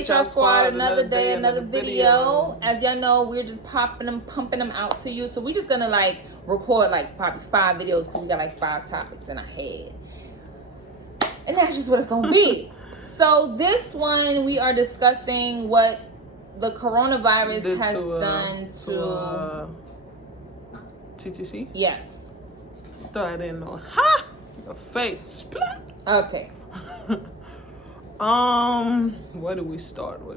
HR Squad, another day, another video. As y'all know, we're just pumping them out to you. So we're just gonna like record like probably 5 videos because we got like 5 topics in our head. And that's just what it's gonna be. So this one, we are discussing what the coronavirus has done to TTC? Yes. Thought I didn't know. Ha! Your face. Splat. Okay. Where do we start? We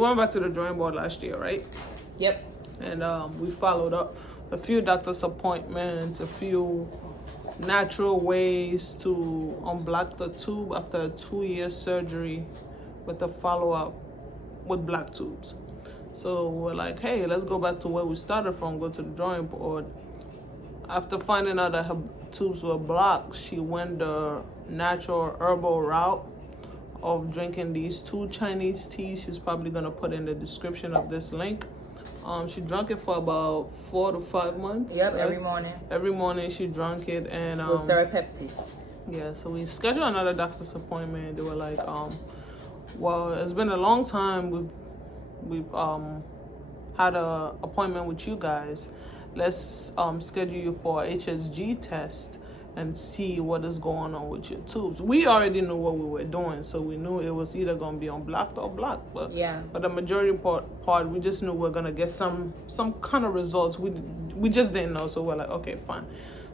went back to the drawing board last year, right? Yep. And we followed up a few doctor's appointments, a few natural ways to unblock the tube after a 2-year surgery with a follow-up with black tubes. So we're like, hey, let's go back to where we started from, go to the drawing board. After finding out that her tubes were blocked, she went the natural herbal route of drinking these 2 Chinese teas. She's probably gonna put in the description of this link. She drank it for about 4 to 5 months. Yep, right? every morning. Every morning she drank it, and with serapeptine. Yeah, so we scheduled another doctor's appointment. They were like, well, it's been a long time. We've had an appointment with you guys. Let's schedule you for a HSG test and see what is going on with your tubes. We already knew what we were doing, so we knew it was either going to be unblocked or blocked. But yeah, but the majority part, we just knew we're going to get some kind of results. We just didn't know, so we're like, okay, fine.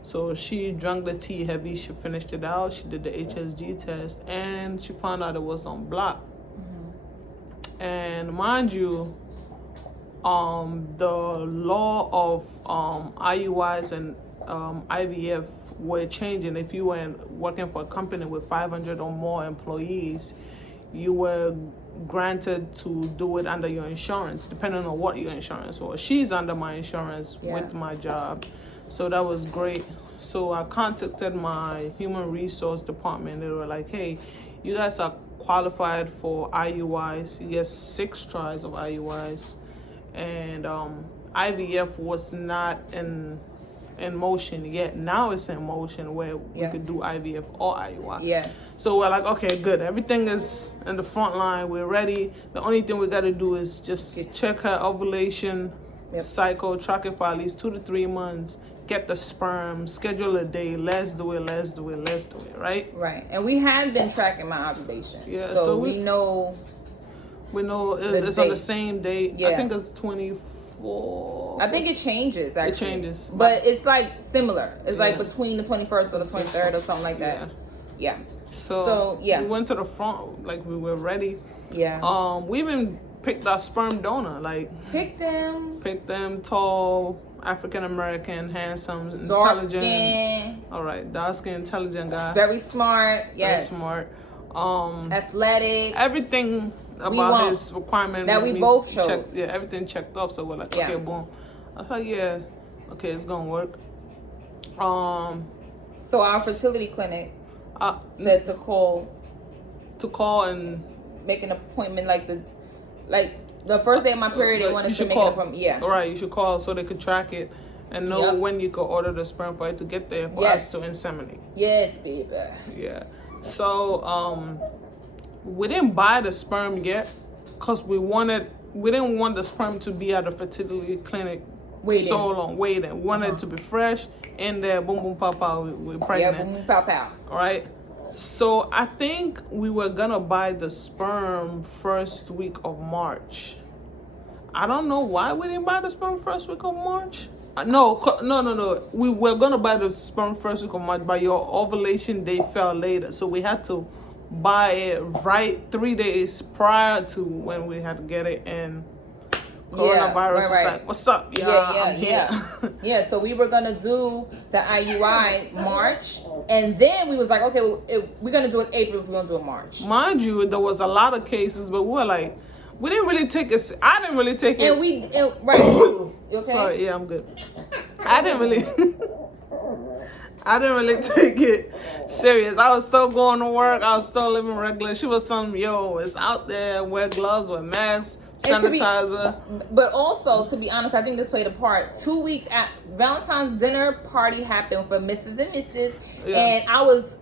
So she drank the tea heavy. She finished it out. She did the HSG test, and she found out it was unblocked. Mm-hmm. And mind you, the law of IUIs and IVF were changing. If you were working for a company with 500 or more employees, you were granted to do it under your insurance, depending on what your insurance was. She's under my insurance with my job, so that was great. So I contacted my human resource department. They were like, hey, you guys are qualified for IUIs. You get 6 tries of IUIs. And IVF was not in motion yet. Now it's in motion where we could do IVF or IUI. Yes. So we're like, okay, good. Everything is in the front line. We're ready. The only thing we got to do is just check her ovulation cycle, track it for at least 2 to 3 months, get the sperm, schedule a day. Let's do it, right? Right. And we had been tracking my ovulation. Yeah. So we know. We know it's on the same date. Yeah. I think it's 24. I think it changes, actually. It changes. But it's like similar. It's like between the 21st or the 23rd or something like that. Yeah. So we went to the front, like we were ready. Yeah. We even picked our sperm donor. Like Picked them, tall, African American, handsome, intelligent. Dark skin. All right, dark skin, intelligent guy. Very smart. Yes. Very smart. Athletic. Everything about his requirement that we both chose. Everything checked off. So we're like, okay, boom. I thought, okay, it's gonna work. So our fertility clinic said to call and make an appointment like the first day of my period. They wanted to make an appointment. Yeah. All right, you should call so they could track it and know when you could order the sperm for it to get there for us to inseminate. Yes, baby. Yeah. So we didn't buy the sperm yet because we didn't want the sperm to be at the fertility clinic so long waiting. We wanted it to be fresh in there, boom boom pow pow, we're pregnant. Yeah, boom boom pow pow. All right. So I think we were gonna buy the sperm first week of March. I don't know why we didn't buy the sperm first week of March. No. We were gonna buy the sperm first week of March, but your ovulation day fell later, so we had to buy it right 3 days prior to when we had to get it. And coronavirus was like, "What's up, y'all? I'm here." Yeah. So we were gonna do the IUI March, and then we was like, okay, we're gonna do it April. We're gonna do it March. Mind you, there was a lot of cases, but we were like, we didn't really take it. I didn't really take it. Right. You okay? Sorry, yeah, I'm good. I didn't really take it serious. I was still going to work. I was still living regular. She was telling me, yo, it's out there. Wear gloves, wear masks, sanitizer. But also, to be honest, I think this played a part. 2 weeks at Valentine's dinner party happened for Mrs. and Mrs. And I was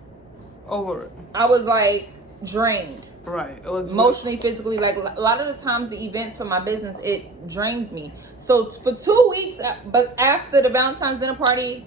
over it. I was like drained. Right. It was emotionally, physically. Like a lot of the times, the events for my business, it drains me. So for 2 weeks, but after the Valentine's dinner party,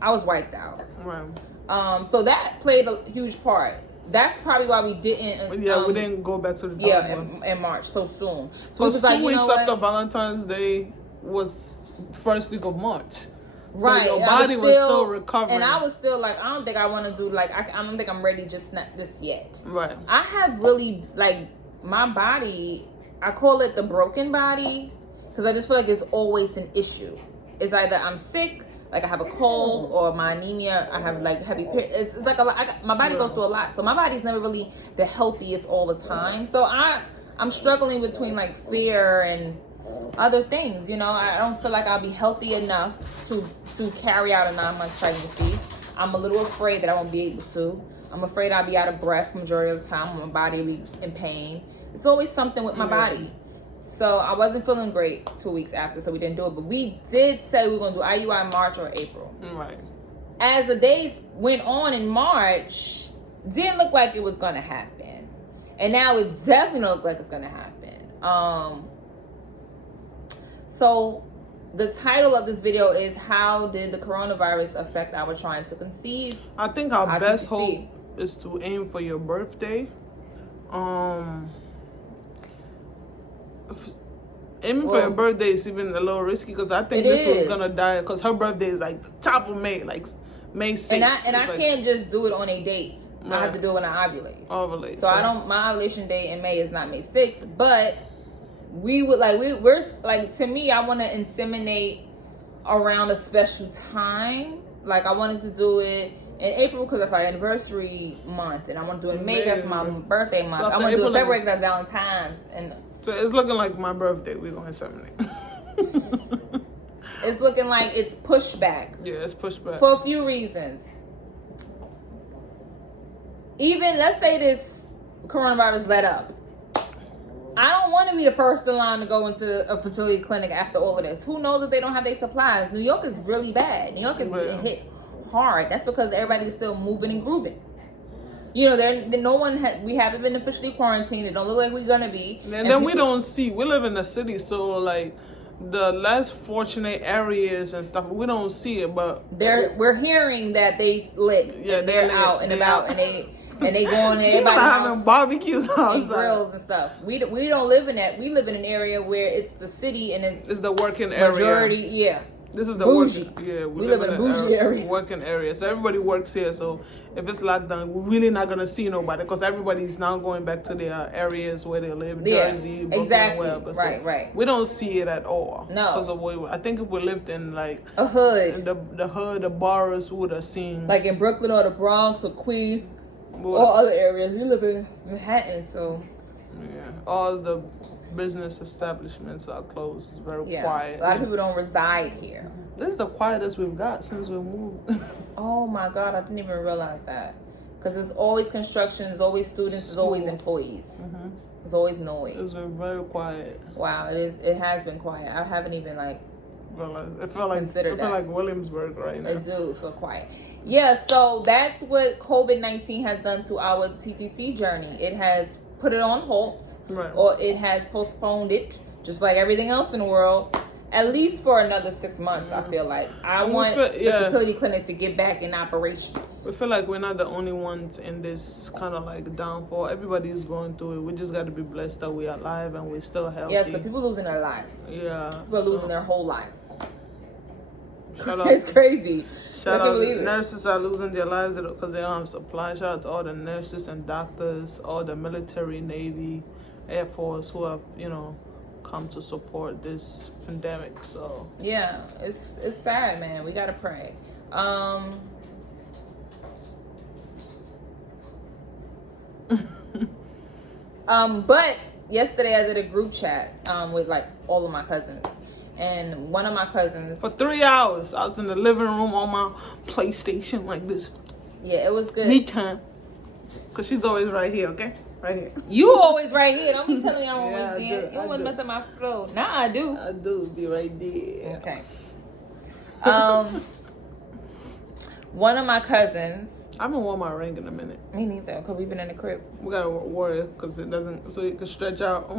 I was wiped out. Right. So that played a huge part. That's probably why we didn't. We didn't go back to the in March so soon. So it was like, 2 weeks after Valentine's Day was first week of March. Right, so your body was still recovering, and I was still like, I don't think I want to do I don't think I'm ready just yet. Right. I have really like my body. I call it the broken body because I just feel like it's always an issue. It's either I'm sick, like I have a cold, or my anemia. I have like heavy. It's like a lot. My body goes through a lot, so my body's never really the healthiest all the time. So I'm struggling between like fear and other things. You know, I don't feel like I'll be healthy enough to carry out a 9-month pregnancy. I'm a little afraid that I won't be able to. I'm afraid I'll be out of breath majority of the time. My body will be in pain. It's always something with my body. So I wasn't feeling great 2 weeks after, so we didn't do it. But we did say we were going to do IUI in March or April. Right. As the days went on in March, didn't look like it was going to happen. And now it definitely looks like it's going to happen. So the title of this video is, how did the coronavirus affect our trying to conceive? I think our best TTC. hope is to aim for your birthday. Aiming for your birthday is even a little risky because I think this was gonna die because her birthday is like the top of May, like May 6th. And I can't just do it on a date. Right. I have to do it when I ovulate. Ovulate. So I don't. My ovulation date in May is not May 6th, but we would like we're like, to me, I want to inseminate around a special time. Like I wanted to do it in April because that's our anniversary month, and I want to do it in May. That's my birthday month. I want to do it in February because that's Valentine's. And so it's looking like my birthday. We're gonna inseminate. It's looking like it's pushed back. Yeah, it's pushed back for a few reasons. Even let's say this coronavirus let up. I don't want to be the first in line to go into a fertility clinic after all of this. Who knows if they don't have their supplies? New York is really bad. New York is getting hit hard. That's because everybody's still moving and grooving. You know, we haven't been officially quarantined. It don't look like we're gonna be. And then we don't see. We live in the city, so like the less fortunate areas and stuff, we don't see it. But we're hearing that they lit. Yeah, they're out and about, and they going in everybody's house, having barbecues outside, and grills and stuff. We don't live in that. We live in an area where it's the city and it's the working majority, area. Yeah. This is the bougie. We live in a bougie area. Working area. So everybody works here. So if it's locked down, we're really not gonna see nobody because everybody's now going back to their areas where they live, Jersey, Brooklyn, exactly. wherever. Right. We don't see it at all. No. Because of I think if we lived in like a hood, the hood, the boroughs would have seen. Like in Brooklyn or the Bronx or Queens or other areas. You live in Manhattan, so yeah, all the business establishments are closed. It's very quiet. A lot of people don't reside here. This is the quietest we've got since we moved. Oh my God, I didn't even realize that. Because there's always construction, there's always students, there's always employees. Mm-hmm. There's always noise. It's been very quiet. Wow, it has been quiet. I haven't even like it felt like Williamsburg right now. It do feel quiet. Yeah, so that's what COVID-19 has done to our TTC journey. It has put it on hold, or it has postponed it, just like everything else in the world, at least for another 6 months. I feel like I want the fertility clinic to get back in operations. We feel like we're not the only ones in this kind of like downfall. Everybody's going through it. We just got to be blessed that we're alive and we're still healthy. Yes, but people losing their lives. Yeah, people are losing their whole lives. It's crazy. Shout out, nurses are losing their lives because they don't have supply. Shout out to all the nurses and doctors, all the military, Navy, Air Force who have, come to support this pandemic. So yeah, it's sad, man. We gotta pray. But yesterday I did a group chat with like all of my cousins. And one of my cousins, for 3 hours, I was in the living room on my PlayStation like this. Yeah, it was good. Me time. Because she's always right here, okay? Right here. You always right here. Don't be telling me I'm always there. You don't want to mess up my flow. Nah, I do. I do. Be right there. Okay. One of my cousins, I haven't worn my ring in a minute. Me neither, because we've been in the crib. We gotta wear it because it doesn't, so it can stretch out.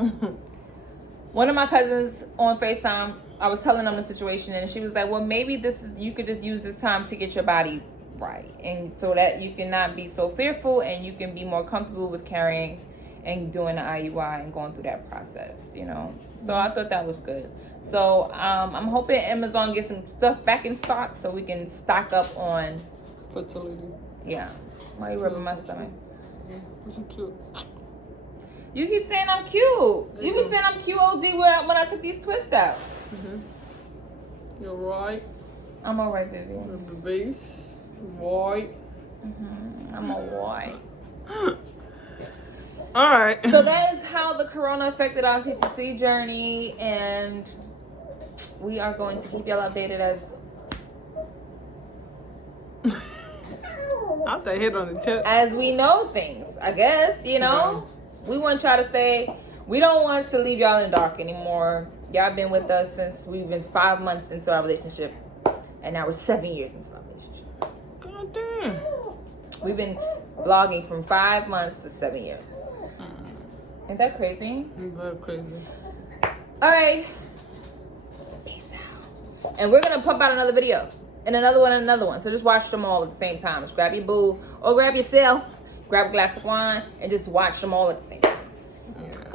One of my cousins on FaceTime, I was telling them the situation, and she was like, well, maybe you could just use this time to get your body right, and so that you can not be so fearful and you can be more comfortable with carrying and doing the IUI and going through that process, you know. So I thought that was good. So I'm hoping Amazon gets some stuff back in stock so we can stock up on fertility. Yeah. Why are you rubbing my stomach? You're cute. You keep saying I'm cute. You been saying I'm cute OD when I took these twists out. You're right. I'm alright, baby. The base, white. I'm a white. All right. So that is how the corona affected our TTC journey, and we are going to keep y'all updated as. Not that hit on the chest. As we know things, I guess, you know. We want y'all to stay. We don't want to leave y'all in the dark anymore. Y'all been with us since we've been 5 months into our relationship, and now we're 7 years into our relationship. God damn. We've been vlogging from 5 months to 7 years. Ain't that crazy? Very crazy. All right. Peace out. And we're going to pump out another video. And another one and another one. So just watch them all at the same time. Just grab your boo or grab yourself. Grab a glass of wine and just watch them all at the same time. Later.